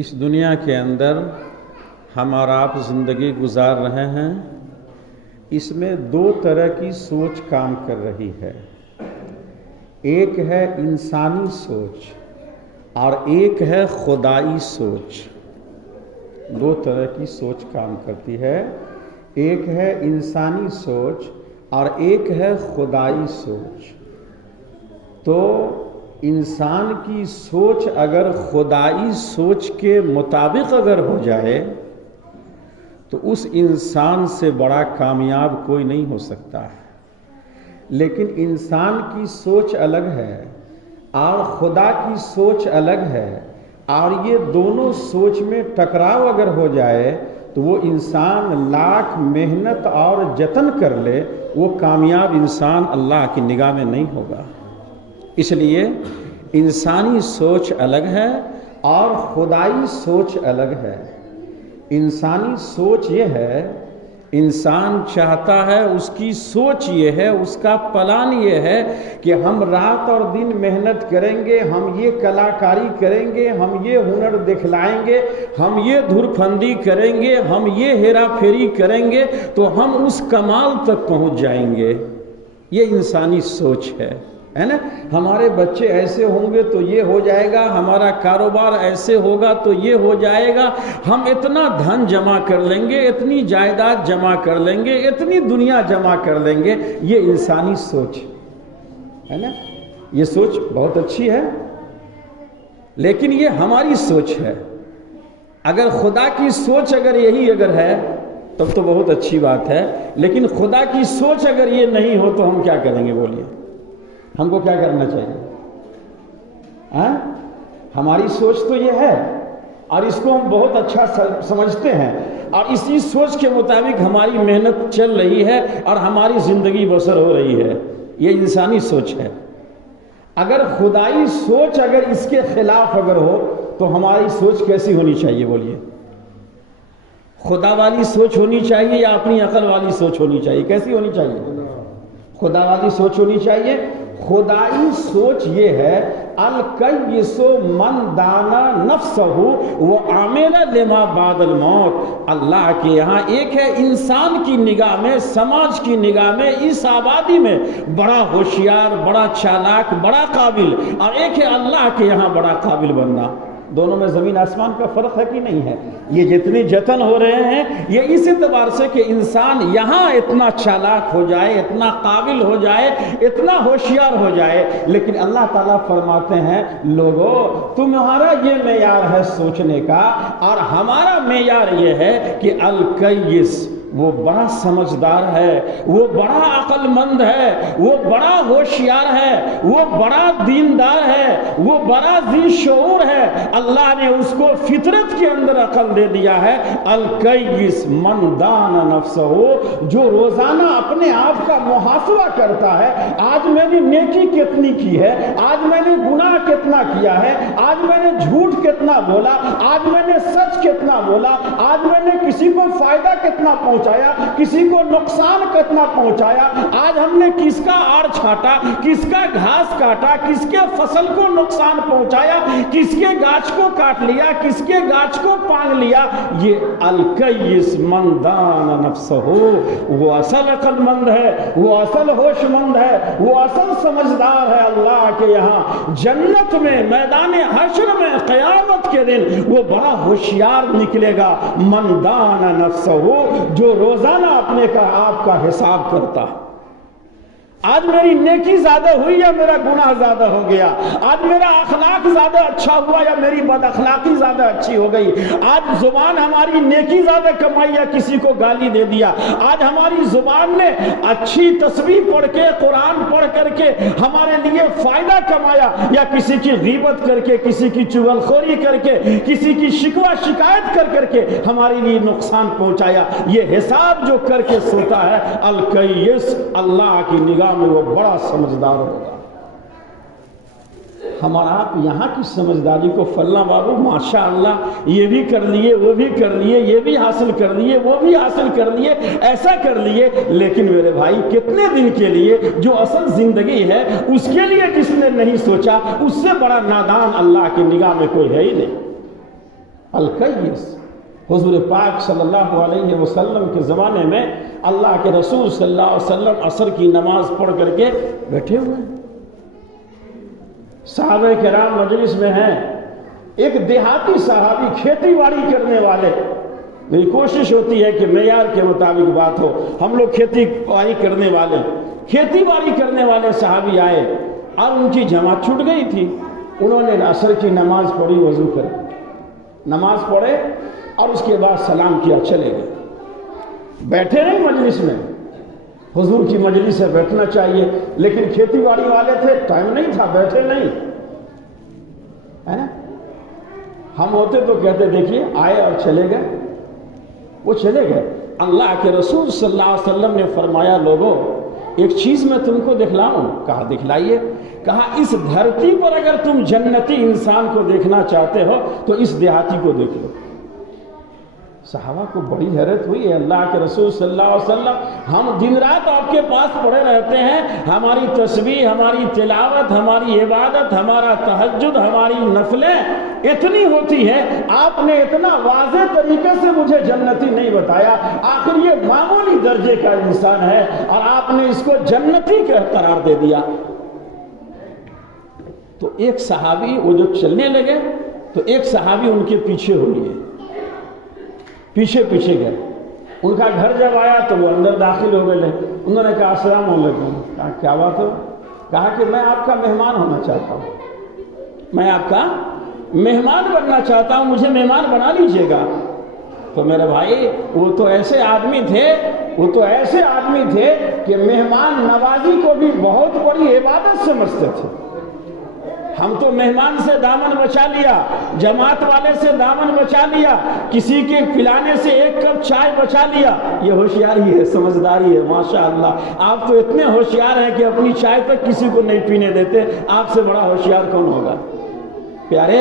اس دنیا کے اندر ہم اور آپ زندگی گزار رہے ہیں، اس میں دو طرح کی سوچ کام کر رہی ہے۔ ایک ہے انسانی سوچ اور ایک ہے خدائی سوچ۔ دو طرح کی سوچ کام کرتی ہے، ایک ہے انسانی سوچ اور ایک ہے خدائی سوچ۔ تو انسان کی سوچ اگر خدائی سوچ کے مطابق اگر ہو جائے تو اس انسان سے بڑا کامیاب کوئی نہیں ہو سکتا ہے۔ لیکن انسان کی سوچ الگ ہے اور خدا کی سوچ الگ ہے، اور یہ دونوں سوچ میں ٹکراؤ اگر ہو جائے تو وہ انسان لاکھ محنت اور جتن کر لے، وہ کامیاب انسان اللہ کی نگاہ میں نہیں ہوگا۔ اس لیے انسانی سوچ الگ ہے اور خدائی سوچ الگ ہے۔ انسانی سوچ یہ ہے، انسان چاہتا ہے، اس کی سوچ یہ ہے، اس کا پلان یہ ہے کہ ہم رات اور دن محنت کریں گے، ہم یہ کلاکاری کریں گے، ہم یہ ہنر دکھلائیں گے، ہم یہ دھر پھندی کریں گے، ہم یہ ہیرا پھیری کریں گے تو ہم اس کمال تک پہنچ جائیں گے۔ یہ انسانی سوچ ہے نا۔ ہمارے بچے ایسے ہوں گے تو یہ ہو جائے گا، ہمارا کاروبار ایسے ہوگا تو یہ ہو جائے گا، ہم اتنا دھن جمع کر لیں گے، اتنی جائیداد جمع کر لیں گے، اتنی دنیا جمع کر لیں گے۔ یہ انسانی سوچ ہے نا۔ یہ سوچ بہت اچھی ہے، لیکن یہ ہماری سوچ ہے۔ اگر خدا کی سوچ اگر یہی اگر ہے تب تو بہت اچھی بات ہے، لیکن خدا کی سوچ اگر یہ نہیں ہو تو ہم کیا کریں گے؟ بولیے، ہم کو کیا کرنا چاہیے؟ ہماری سوچ تو یہ ہے اور اس کو ہم بہت اچھا سمجھتے ہیں، اور اسی سوچ کے مطابق ہماری محنت چل رہی ہے اور ہماری زندگی بسر ہو رہی ہے۔ یہ انسانی سوچ ہے۔ اگر خدائی سوچ اگر اس کے خلاف اگر ہو تو ہماری سوچ کیسی ہونی چاہیے؟ بولیے، خدا والی سوچ ہونی چاہیے یا اپنی عقل والی سوچ ہونی چاہیے؟ کیسی ہونی چاہیے؟ خدا والی سوچ ہونی چاہیے۔ خدائی سوچ یہ ہے، الکیس من دانا نفسہ وعمل لما بعد الموت۔ اللہ کے یہاں ایک ہے انسان کی نگاہ میں، سماج کی نگاہ میں، اس آبادی میں بڑا ہوشیار، بڑا چالاک، بڑا قابل، اور ایک ہے اللہ کے یہاں بڑا قابل بننا۔ دونوں میں زمین آسمان کا فرق ہے کہ نہیں ہے؟ یہ جتنی جتن ہو رہے ہیں یہ اس اعتبار سے کہ انسان یہاں اتنا چالاک ہو جائے، اتنا قابل ہو جائے، اتنا ہوشیار ہو جائے، لیکن اللہ تعالیٰ فرماتے ہیں لوگو تمہارا یہ معیار ہے سوچنے کا، اور ہمارا معیار یہ ہے کہ الکیس وہ بڑا سمجھدار ہے، وہ بڑا عقل مند ہے، وہ بڑا ہوشیار ہے، وہ بڑا دیندار ہے، وہ بڑا ذی شعور ہے۔ اللہ نے اس کو فطرت کے اندر عقل دے دیا ہے۔ الکیس من دان نفسہ، جو روزانہ اپنے آپ کا محاسبہ کرتا ہے، آج میں نے نیکی کتنی کی ہے، آج میں نے گناہ کتنا کیا ہے، آج میں نے جھوٹ کتنا بولا، آج میں نے سچ کتنا بولا، آج میں نے کسی کو فائدہ کتنا پہنچایا، کسی کو نقصان کتنا پہنچایا، آج ہم نے کس کا آڑ چھاٹا، کس کا گھاس کاٹا، کس کے فصل کو نقصان پہنچایا، کس کے گاچھ کو کاٹ لیا، کس کے گاچھ کو پانگ لیا۔ یہ الکیس من دان نفسہ، وہ اصل عقل مند ہے، وہ اصل ہوش مند ہے، وہ اصل سمجھدار ہے۔ اللہ کے یہاں جنت میں، میدان حشر میں، قیامت کے دن وہ بڑا ہوشیار نکلے گا۔ من دان نفسہ، جو روزانہ اپنے کا آپ کا حساب کرتا ہے۔ آج میری نیکی زیادہ ہوئی یا میرا گناہ زیادہ ہو گیا، آج میرا اخلاق زیادہ اچھا ہوا یا میری بد اخلاقی زیادہ اچھی ہو گئی، آج زبان ہماری نیکی زیادہ کمائی یا کسی کو گالی دے دیا، آج ہماری زبان نے اچھی تسبیح پڑھ کے، قرآن پڑھ کر کے ہمارے لیے فائدہ کمایا یا کسی کی غیبت کر کے، کسی کی چغلخوری کر کے، کسی کی شکوہ شکایت کر کے ہمارے لیے نقصان پہنچایا۔ یہ حساب جو کر کے سوتا ہے الکیس، اللہ کی نگاہ میں وہ بڑا سمجھدار ہوگا۔ ہمارا آپ یہاں کی سمجھداری کو فلاں بابو ماشاءاللہ یہ بھی کر لیے، وہ بھی کر لیے، یہ بھی حاصل کر لیے، وہ بھی حاصل کر لیے، ایسا کر لیے، لیکن میرے بھائی کتنے دن کے لیے جو اصل زندگی ہے اس کے لیے جس نے نہیں سوچا، اس سے بڑا نادان اللہ کی نگاہ میں کوئی ہے ہی نہیں۔ القیس، حضور پاک صلی اللہ علیہ وسلم کے زمانے میں اللہ کے رسول صلی اللہ علیہ وسلم عصر کی نماز پڑھ کر کے بیٹھے ہوئے ہیں، صحابہ کرام مجلس میں ہیں، ایک دیہاتی صحابی کھیتی باڑی کرنے والے، میری کوشش ہوتی ہے کہ معیار کے مطابق بات ہو، ہم لوگ کھیتی باڑی کرنے والے صحابی آئے اور ان کی جماعت چھوٹ گئی تھی، انہوں نے عصر کی نماز پڑھی، وضو کر نماز پڑھے اور اس کے بعد سلام کیا، چلے گئے، بیٹھے نہیں مجلس میں، حضور کی مجلس سے بیٹھنا چاہیے، لیکن کھیتی باڑی والے تھے، ٹائم نہیں تھا، بیٹھے نہیں، ہے نا؟ ہم ہوتے تو کہتے دیکھیے آئے اور چلے گئے، وہ چلے گئے۔ اللہ کے رسول صلی اللہ علیہ وسلم نے فرمایا لوگوں ایک چیز میں تم کو دکھلاؤں، کہا دکھلائیے، کہا اس دھرتی پر اگر تم جنتی انسان کو دیکھنا چاہتے ہو تو اس دیہاتی کو دیکھ لو۔ صحابہ کو بڑی حیرت ہوئی، اللہ کے رسول صلی اللہ علیہ وسلم ہم دن رات آپ کے پاس پڑے رہتے ہیں، ہماری تسبیح، ہماری تلاوت، ہماری عبادت، ہمارا تہجد، ہماری نفلیں اتنی ہوتی ہے، آپ نے اتنا واضح طریقے سے مجھے جنتی نہیں بتایا، آخر یہ معمولی درجے کا انسان ہے اور آپ نے اس کو جنتی قرار دے دیا۔ تو ایک صحابی وہ جو چلنے لگے تو ایک صحابی ان کے پیچھے ہو لیے، پیچھے گئے، ان کا گھر جب آیا تو وہ اندر داخل ہو گئے، انہوں نے کہا السلام علیکم، کہا کیا بات ہو؟ کہا کہ میں آپ کا مہمان ہونا چاہتا ہوں، میں آپ کا مہمان بننا چاہتا ہوں، مجھے مہمان بنا لیجئے گا۔ تو میرے بھائی وہ تو ایسے آدمی تھے کہ مہمان نوازی کو بھی بہت بڑی عبادت سمجھتے تھے۔ ہم تو مہمان سے دامن بچا لیا، جماعت والے سے دامن بچا لیا، کسی کے پلانے سے ایک کپ چائے بچا لیا، یہ ہوشیاری ہے، سمجھداری ہے، ماشاءاللہ۔ آپ تو اتنے ہوشیار ہیں کہ اپنی چائے تک کسی کو نہیں پینے دیتے، آپ سے بڑا ہوشیار کون ہوگا؟ پیارے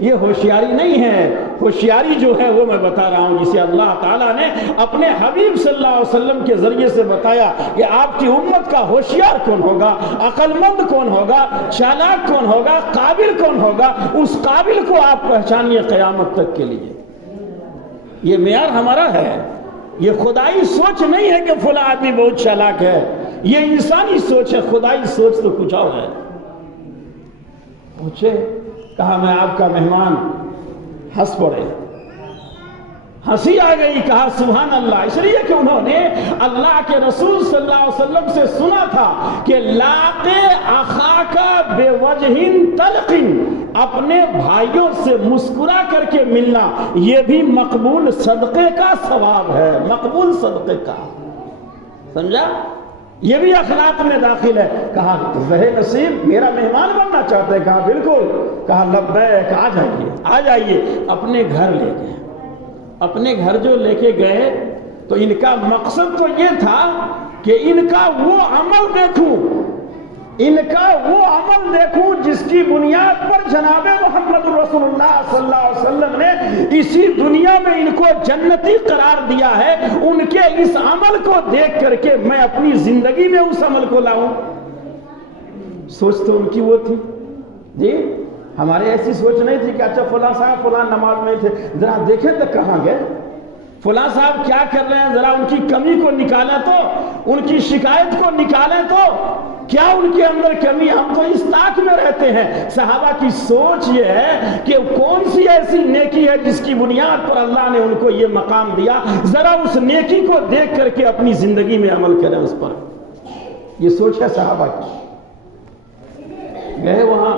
یہ ہوشیاری نہیں ہے، ہوشیاری جو ہے وہ میں بتا رہا ہوں جسے اللہ تعالیٰ نے اپنے حبیب صلی اللہ علیہ وسلم کے ذریعے سے بتایا کہ آپ کی امت کا ہوشیار کون ہوگا، عقل مند کون ہوگا، چالاک کون ہوگا، قابل کون ہوگا، اس قابل کو آپ پہچانیے قیامت تک کے لیے۔ یہ معیار ہمارا ہے، یہ خدائی سوچ نہیں ہے کہ فلاں آدمی بہت چالاک ہے، یہ انسانی سوچ ہے، خدائی سوچ تو کچھ اور ہے۔ پوچھے، کہا میں آپ کا مہمان، ہنس پڑے، ہنسی آ گئی، کہا سبحان اللہ، اس لیے کہ انہوں نے اللہ کے رسول صلی اللہ علیہ وسلم سے سنا تھا کہ لاقِ اخاکا بے وجہ طلق، اپنے بھائیوں سے مسکرا کر کے ملنا یہ بھی مقبول صدقے کا ثواب ہے، مقبول صدقے کا، سمجھا؟ یہ بھی اخلاق میں داخل ہے۔ کہا رہے نصیب میرا مہمان بننا چاہتے ہیں؟ کہا بالکل، کہا لبیک، آ جائیے، اپنے گھر لے گئے۔ اپنے گھر جو لے کے گئے تو ان کا مقصد تو یہ تھا کہ ان کا وہ عمل دیکھوں جس کی بنیاد پر جناب محمد رسول اللہ صلی اللہ علیہ وسلم نے اسی دنیا میں ان کو جنتی قرار دیا ہے، ان کے اس عمل کو دیکھ کر کے میں اپنی زندگی میں اس عمل کو لاؤں۔ سوچ تو ان کی وہ تھی جی، ہمارے ایسی سوچ نہیں تھی کہ اچھا فلاں صاحب فلاں نماز میں تھے، ذرا دیکھیں تو کہاں گئے، فلاں صاحب کیا کر رہے ہیں، ذرا ان کی کمی کو نکالیں تو، ان کی شکایت کو نکالیں تو، کیا ان کے اندر کمی؟ ہم تو اس طاق میں رہتے ہیں۔ صحابہ کی سوچ یہ ہے کہ کون سی ایسی نیکی ہے جس کی بنیاد پر اللہ نے ان کو یہ مقام دیا، ذرا اس نیکی کو دیکھ کر کے اپنی زندگی میں عمل کریں اس پر، یہ سوچ ہے صحابہ کی۔ گئے وہاں،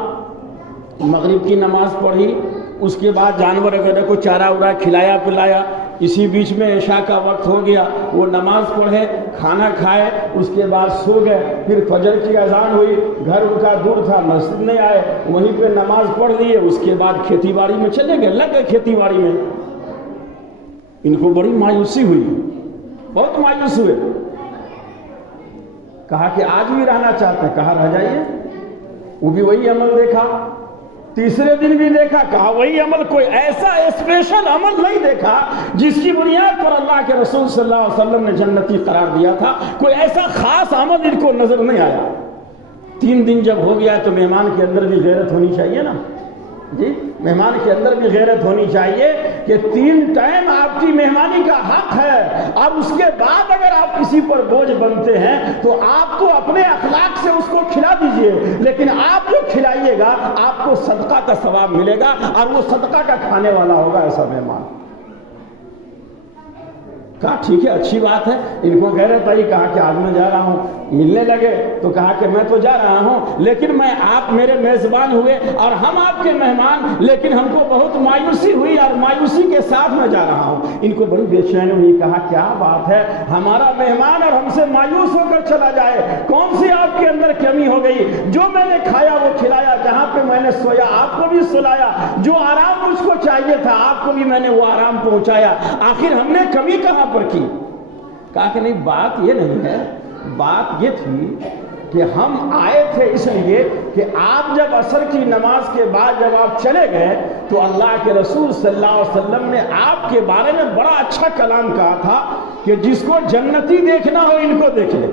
مغرب کی نماز پڑھی، اس کے بعد جانور وغیرہ کو چارہ ورا کھلایا پلایا، اسی بیچ میں عشاء کا وقت ہو گیا، وہ نماز پڑھے، کھانا کھائے، اس کے بعد سو گئے، پھر فجر کی اذان ہوئی، گھر ان کا دور تھا، مسجد نہیں آئے، وہیں پہ نماز پڑھ لیے، اس کے بعد کھیتی باڑی میں چلے گئے، لگ گئے کھیتی باڑی میں۔ ان کو بڑی مایوسی ہوئی، بہت مایوس ہوئے، کہا کہ آج بھی رہنا چاہتے ہیں؟ کہا رہ جائیے۔ وہ بھی وہی عمل دیکھا، تیسرے دن بھی دیکھا، کہا وہی عمل، کوئی ایسا اسپیشل عمل نہیں دیکھا جس کی بنیاد پر اللہ کے رسول صلی اللہ علیہ وسلم نے جنتی قرار دیا تھا، کوئی ایسا خاص عمل ان کو نظر نہیں آیا۔ 3 دن جب ہو گیا تو مہمان کے اندر بھی غیرت ہونی چاہیے نا جی، مہمان کے اندر بھی غیرت ہونی چاہیے کہ 3 ٹائم آپ کی مہمانی کا حق ہے، اور اس کے بعد اگر آپ کسی پر بوجھ بنتے ہیں تو آپ تو اپنے اخلاق سے اس کو کھلا دیجئے، لیکن آپ جو کھلائیے گا آپ کو صدقہ کا ثواب ملے گا، اور وہ صدقہ کا کھانے والا ہوگا ایسا مہمان۔ کہا ٹھیک ہے، اچھی بات ہے۔ ان کو کہہ رہے بھائی، کہا کہ آج میں جا رہا ہوں، ملنے لگے تو کہا کہ میں تو جا رہا ہوں، لیکن میں آپ میرے میزبان ہوئے اور ہم آپ کے مہمان، لیکن ہم کو بہت مایوسی ہوئی اور مایوسی کے ساتھ میں جا رہا ہوں۔ ان کو بڑی بے چینی ہوئی، کہا کیا بات ہے، ہمارا مہمان اور ہم سے مایوس ہو کر چلا جائے، کون سی آپ کے اندر کمی ہو گئی؟ جو میں نے کھایا وہ کھلایا، جہاں پہ میں نے سویا آپ کو بھی سلایا، جو آرام مجھ کو چاہیے تھا آپ کو بھی میں نے وہ آرام پہنچایا، آخر ہم نے کمی کہاں پر کی؟ کہا کہ نہیں، بات یہ نہیں ہے، بات یہ تھی کہ ہم آئے تھے اس لیے کہ آپ جب عصر کی نماز کے بعد جب آپ چلے گئے تو اللہ کے رسول صلی اللہ علیہ وسلم نے آپ کے بارے میں بڑا اچھا کلام کہا تھا کہ جس کو جنتی دیکھنا ہو ان کو دیکھ لے۔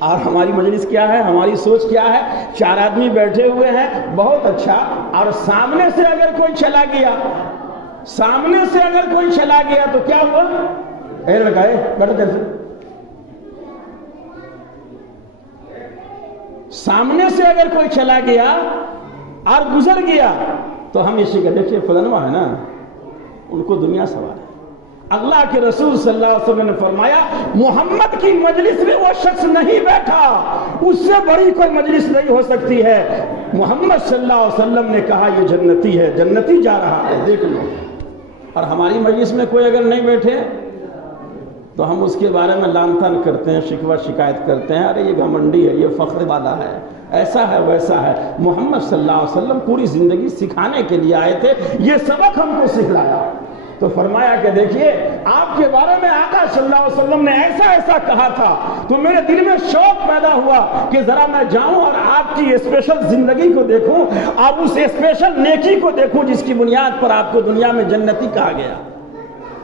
اور ہماری مجلس کیا ہے، ہماری سوچ کیا ہے؟ 4 آدمی بیٹھے ہوئے ہیں، بہت اچھا، اور سامنے سے اگر کوئی چلا گیا، سامنے سے اگر کوئی چلا گیا تو کیا ہوا؟ اے لڑکا، بیٹھو دیر سے، سامنے سے اگر کوئی چلا گیا اور گزر گیا تو ہم اسی کا دیکھیے فلانوا ہے نا، ان کو دنیا سوال ہے۔ اللہ کے رسول صلی اللہ علیہ وسلم نے فرمایا محمد کی مجلس میں وہ شخص نہیں بیٹھا، اس سے بڑی کوئی مجلس نہیں ہو سکتی ہے۔ محمد صلی اللہ علیہ وسلم نے کہا یہ جنتی ہے، جنتی جا رہا ہے، دیکھ لو۔ اور ہماری مجلس میں کوئی اگر نہیں بیٹھے تو ہم اس کے بارے میں لان تان کرتے ہیں، شکوہ شکایت کرتے ہیں، ارے یہ گھمنڈی ہے، یہ فخر والا ہے، ایسا ہے ویسا ہے۔ محمد صلی اللہ علیہ وسلم پوری زندگی سکھانے کے لیے آئے تھے، یہ سبق ہم کو سکھلایا۔ تو فرمایا کہ دیکھیے آپ کے بارے میں آقا صلی اللہ علیہ وسلم نے ایسا ایسا کہا تھا، تو میرے دل میں شوق پیدا ہوا کہ ذرا میں جاؤں اور آپ کی اسپیشل زندگی کو دیکھوں، آپ اس اسپیشل نیکی کو دیکھوں جس کی بنیاد پر آپ کو دنیا میں جنتی کہا گیا۔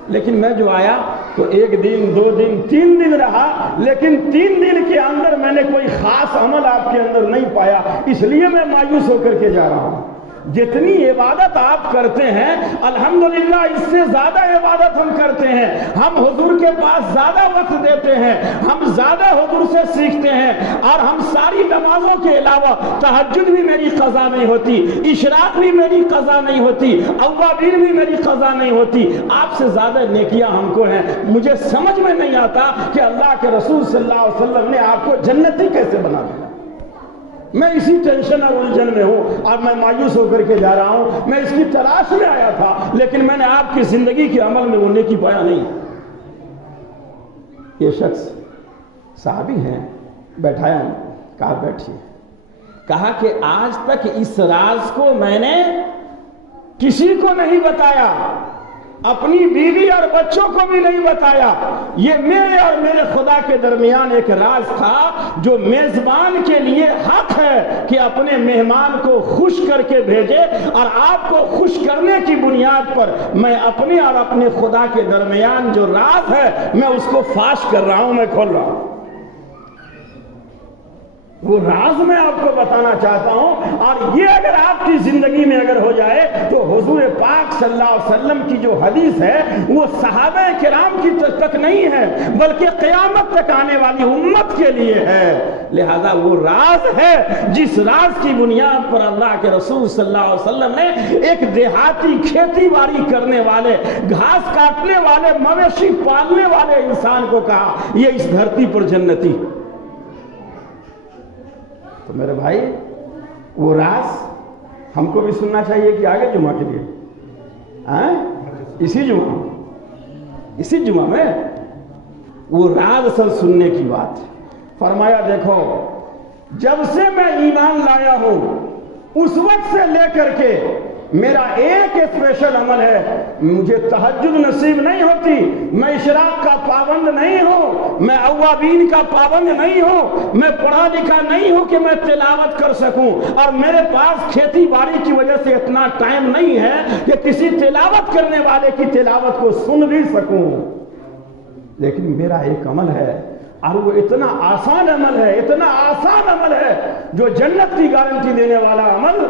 لیکن میں جو آیا تو 1 دن 2 دن 3 دن رہا، لیکن 3 دن کے اندر میں نے کوئی خاص عمل آپ کے اندر نہیں پایا، اس لیے میں مایوس ہو کر کے جا رہا ہوں۔ جتنی عبادت آپ کرتے ہیں الحمدللہ اس سے زیادہ عبادت ہم کرتے ہیں، ہم حضور کے پاس زیادہ وقت دیتے ہیں، ہم زیادہ حضور سے سیکھتے ہیں، اور ہم ساری نمازوں کے علاوہ تہجد بھی میری قضا نہیں ہوتی، اشراق بھی میری قضا نہیں ہوتی، اوابین بھی میری قضا نہیں ہوتی، آپ سے زیادہ نیکیاں ہم کو ہیں۔ مجھے سمجھ میں نہیں آتا کہ اللہ کے رسول صلی اللہ علیہ وسلم نے آپ کو جنتی کیسے بنا دیا۔ میں اسی ٹینشن اور الجھن میں ہوں اور میں مایوس ہو کر کے جا رہا ہوں، میں اس کی تلاش میں آیا تھا، لیکن میں نے آپ کی زندگی کے عمل میں وہ نیکی پایا نہیں۔ یہ شخص صحابی ہیں، بیٹھایا، کہا بیٹھیے، کہا کہ آج تک اس راز کو میں نے کسی کو نہیں بتایا، اپنی بیوی اور بچوں کو بھی نہیں بتایا، یہ میرے اور میرے خدا کے درمیان ایک راز تھا جو میزبان کے لیے حق ہے کہ اپنے مہمان کو خوش کر کے بھیجے، اور آپ کو خوش کرنے کی بنیاد پر میں اپنے اور اپنے خدا کے درمیان جو راز ہے میں اس کو فاش کر رہا ہوں، میں کھول رہا ہوں۔ وہ راز میں آپ کو بتانا چاہتا ہوں، اور یہ اگر آپ کی زندگی میں اگر ہو جائے تو حضور پاک صلی اللہ علیہ وسلم کی جو حدیث ہے وہ صحابہ کرام کی تک نہیں ہے بلکہ قیامت تک آنے والی امت کے لیے ہے۔ لہذا وہ راز ہے جس راز کی بنیاد پر اللہ کے رسول صلی اللہ علیہ وسلم نے ایک دیہاتی کھیتی باڑی کرنے والے، گھاس کاٹنے والے، مویشی پالنے والے انسان کو کہا یہ اس دھرتی پر جنتی۔ تو میرے بھائی وہ راز ہم کو بھی سننا چاہیے کہ آگے جمعہ کے لیے اسی جمعہ میں وہ راز اصل سننے کی بات ہے۔ فرمایا دیکھو جب سے میں ایمان لایا ہوں اس وقت سے لے کر کے میرا ایک اسپیشل عمل ہے، مجھے تہجد نصیب نہیں ہوتی، میں اشراق کا پابند نہیں ہوں، میں اوابین کا پابند نہیں ہوں، میں پڑھا لکھا نہیں ہوں کہ میں تلاوت کر سکوں، اور میرے پاس کھیتی باڑی کی وجہ سے اتنا ٹائم نہیں ہے کہ کسی تلاوت کرنے والے کی تلاوت کو سن بھی سکوں، لیکن میرا ایک عمل ہے اور وہ اتنا آسان عمل ہے، اتنا آسان عمل ہے، جو جنت کی گارنٹی دینے والا عمل،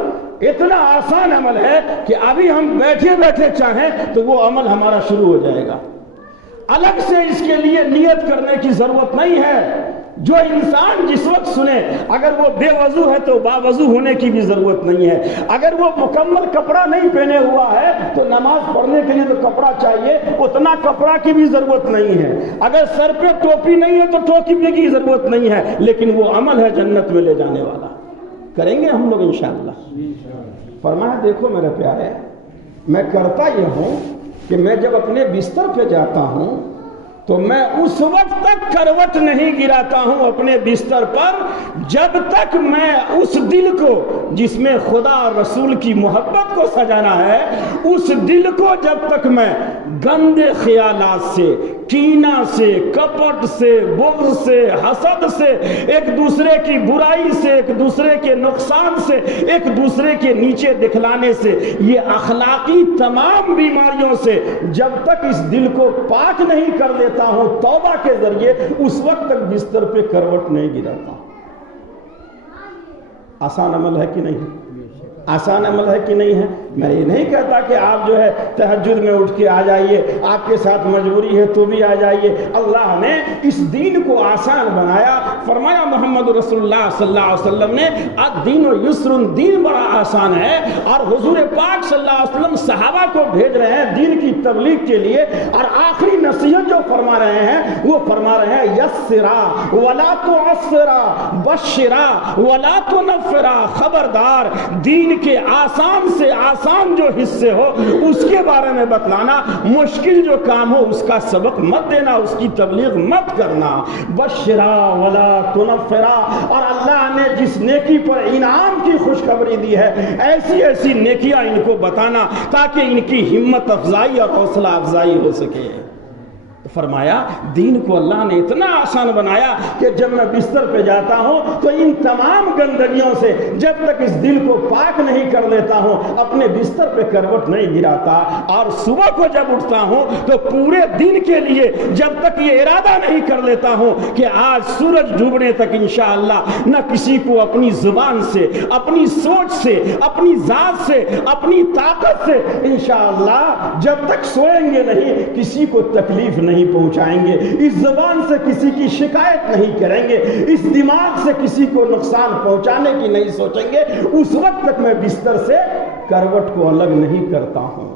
اتنا آسان عمل ہے کہ ابھی ہم بیٹھے بیٹھے چاہیں تو وہ عمل ہمارا شروع ہو جائے گا۔ الگ سے اس کے لیے نیت کرنے کی ضرورت نہیں ہے۔ جو انسان جس وقت سنے، اگر وہ بے وضو ہے تو باوضو ہونے کی بھی ضرورت نہیں ہے، اگر وہ مکمل کپڑا نہیں پہنے ہوا ہے تو نماز پڑھنے کے لیے تو کپڑا چاہیے، اتنا کپڑا کی بھی ضرورت نہیں ہے، اگر سر پہ ٹوپی نہیں ہے تو ٹوپی کی ضرورت نہیں ہے، لیکن وہ عمل ہے جنت میں لے جانے والا۔ کریں گے ہم لوگ انشاءاللہ۔ فرمایا دیکھو میرے پیارے، میں کرتا یہ ہوں کہ میں جب اپنے بستر پہ جاتا ہوں تو میں اس وقت تک کروٹ نہیں گراتا ہوں اپنے بستر پر جب تک میں اس دل کو جس میں خدا اور رسول کی محبت کو سجانا ہے، اس دل کو جب تک میں گندے خیالات سے، کینہ سے، کپٹ سے، بغض سے، حسد سے، ایک دوسرے کی برائی سے، ایک دوسرے کے نقصان سے، ایک دوسرے کے نیچے دکھلانے سے، یہ اخلاقی تمام بیماریوں سے جب تک اس دل کو پاک نہیں کر لیتا ہوں توبہ کے ذریعے، اس وقت تک بستر پہ کروٹ نہیں گراتا۔ آسان عمل ہے کہ نہیں؟ آسان عمل ہے کہ نہیں ہے؟ میں یہ نہیں کہتا کہ آپ جو ہے تہجد میں اٹھ کے آ جائیے، آپ کے ساتھ مجبوری ہے تو بھی آ جائیے۔ اللہ نے اس دین کو آسان بنایا۔ فرمایا محمد رسول اللہ صلی اللہ علیہ وسلم نے الدین یسر، دین بڑا آسان ہے۔ اور حضور پاک صلی اللہ علیہ وسلم صحابہ کو بھیج رہے ہیں دین کی تبلیغ کے لیے، اور آخری نصیحت جو فرما رہے ہیں وہ فرما رہے ہیں یسرا ولا تعسرا، بشرا ولا تنفرا، خبردار دین کے آسان سے آسان جو حصے ہو اس کے بارے میں بتلانا، مشکل جو کام ہو اس کا سبق مت دینا، اس کی تبلیغ مت کرنا۔ بشرا ولا تنفرا، اور اللہ نے جس نیکی پر انعام کی خوشخبری دی ہے ایسی ایسی نیکیاں ان کو بتانا تاکہ ان کی ہمت افزائی اور حوصلہ افزائی ہو سکے۔ فرمایا دین کو اللہ نے اتنا آسان بنایا کہ جب میں بستر پہ جاتا ہوں تو ان تمام گندگیوں سے جب تک اس دل کو پاک نہیں کر لیتا ہوں اپنے بستر پہ کروٹ نہیں گراتا، اور صبح کو جب اٹھتا ہوں تو پورے دن کے لیے جب تک یہ ارادہ نہیں کر لیتا ہوں کہ آج سورج ڈوبنے تک انشاءاللہ نہ کسی کو اپنی زبان سے، اپنی سوچ سے، اپنی ذات سے، اپنی طاقت سے انشاءاللہ جب تک سوئیں گے نہیں کسی کو تکلیف نہیں پہنچائیں گے، اس زبان سے کسی کی شکایت نہیں کریں گے، اس دماغ سے کسی کو نقصان پہنچانے کی نہیں سوچیں گے، اس وقت تک میں بستر سے کروٹ کو الگ نہیں کرتا ہوں۔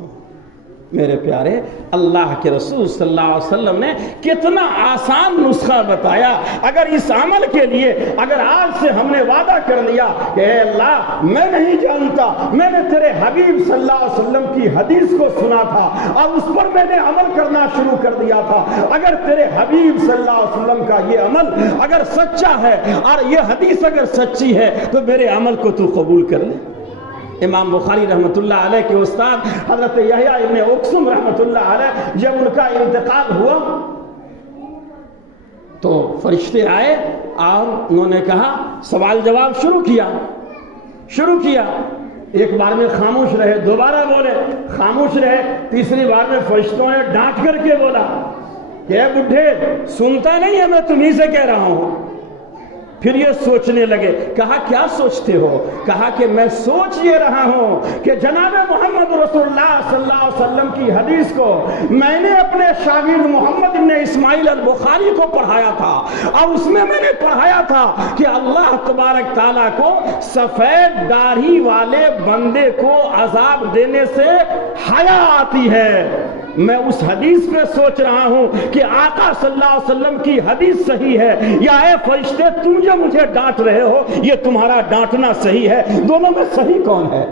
میرے پیارے، اللہ کے رسول صلی اللہ علیہ وسلم نے کتنا آسان نسخہ بتایا۔ اگر اس عمل کے لیے اگر آج سے ہم نے وعدہ کر لیا کہ اے اللہ میں نہیں جانتا، میں نے تیرے حبیب صلی اللہ علیہ وسلم کی حدیث کو سنا تھا اور اس پر میں نے عمل کرنا شروع کر دیا تھا، اگر تیرے حبیب صلی اللہ علیہ وسلم کا یہ عمل اگر سچا ہے اور یہ حدیث اگر سچی ہے تو میرے عمل کو تو قبول کر لے۔ امام بخاری رحمۃ اللہ علیہ کے استاد حضرت یحییٰ ابن اقسم رحمۃ اللہ علیہ جب ان کا انتقال ہوا تو فرشتے آئے اور انہوں نے کہا، سوال جواب شروع کیا۔ ایک بار میں خاموش رہے، دوبارہ بولے، خاموش رہے، تیسری بار میں فرشتوں نے ڈانٹ کر کے بولا کہ اے بڈھے سنتا نہیں ہے، میں تمہیں سے کہہ رہا ہوں۔ پھر یہ سوچنے لگے، کہا کیا سوچتے ہو؟ کہا کہ میں سوچ یہ رہا ہوں کہ جناب محمد رسول اللہ صلی اللہ علیہ وسلم کی حدیث کو میں نے اپنے شاگرد محمد بن اسماعیل البخاری کو پڑھایا تھا، اور اس میں نے پڑھایا تھا کہ اللہ تبارک تعالیٰ کو سفید داڑھی والے بندے کو عذاب دینے سے حیا آتی ہے۔ میں اس حدیث پہ سوچ رہا ہوں کہ آقا صلی اللہ علیہ وسلم کی حدیث صحیح ہے یا اے فرشتے تم جو مجھے ڈانٹ رہے ہو یہ تمہارا ڈانٹنا صحیح ہے، دونوں میں صحیح کون ہے؟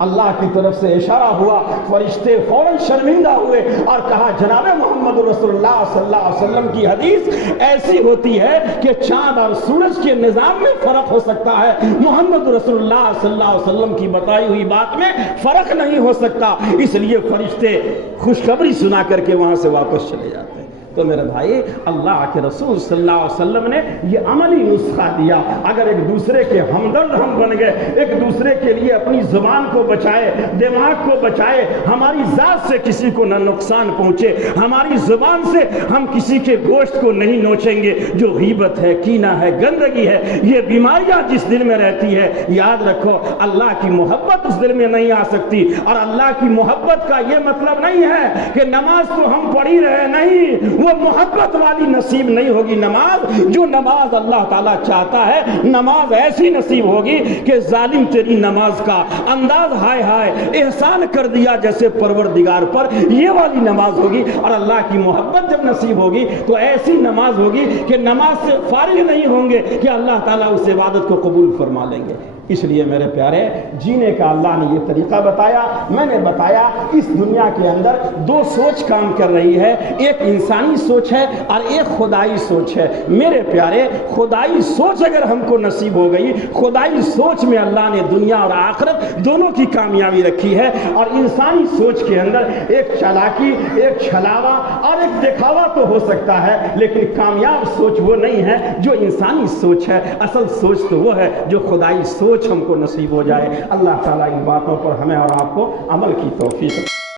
اللہ کی طرف سے اشارہ ہوا، فرشتے فوراً شرمندہ ہوئے اور کہا جناب محمد رسول اللہ صلی اللہ علیہ وسلم کی حدیث ایسی ہوتی ہے کہ چاند اور سورج کے نظام میں فرق ہو سکتا ہے، محمد رسول اللہ صلی اللہ علیہ وسلم کی بتائی ہوئی بات میں فرق نہیں ہو سکتا، اس لیے فرشتے خوشخبری سنا کر کے وہاں سے واپس چلے جاتے ہیں۔ تو میرے بھائی اللہ کے رسول صلی اللہ علیہ وسلم نے یہ عملی نسخہ دیا. اگر ایک دوسرے کے ہمدرد ہم بن گئے, ایک دوسرے کے لیے اپنی زبان کو بچائے, دماغ کو بچائے, ہماری ذات سے کسی کو نہ نقصان پہنچے, ہماری زبان سے ہم کسی کے گوشت کو نہیں نوچیں گے. جو غیبت ہے, کینہ ہے, گندگی ہے, یہ بیماریاں جس دل میں رہتی ہے, یاد رکھو اللہ کی محبت اس دل میں نہیں آ سکتی. اور اللہ کی محبت کا یہ مطلب نہیں ہے کہ نماز تو ہم پڑھی رہے, نہیں, وہ محبت والی نصیب نہیں ہوگی نماز. جو نماز اللہ تعالیٰ چاہتا ہے, نماز ایسی نصیب ہوگی کہ ظالم تیری نماز کا انداز ہائے ہائے احسان کر دیا جیسے پروردگار پر, یہ والی نماز ہوگی. اور اللہ کی محبت جب نصیب ہوگی تو ایسی نماز ہوگی کہ نماز سے فارغ نہیں ہوں گے کہ اللہ تعالیٰ اس عبادت کو قبول فرما لیں گے. اس لیے میرے پیارے, جینے کا اللہ نے یہ طریقہ بتایا. میں نے بتایا اس دنیا کے اندر دو سوچ کام کر رہی ہے, ایک انسانی سوچ ہے اور ایک خدائی سوچ ہے. میرے پیارے, خدائی سوچ اگر ہم کو نصیب ہو گئی, خدائی سوچ میں اللہ نے دنیا اور آخرت دونوں کی کامیابی رکھی ہے. اور انسانی سوچ کے اندر ایک چالاکی, ایک چھلاوا اور ایک دکھاوا تو ہو سکتا ہے, لیکن کامیاب سوچ وہ نہیں ہے جو انسانی سوچ ہے. اصل سوچ تو وہ ہے جو خدائی سوچ ہم کو نصیب ہو جائے. اللہ تعالیٰ ان باتوں پر ہمیں اور آپ کو عمل کی توفیق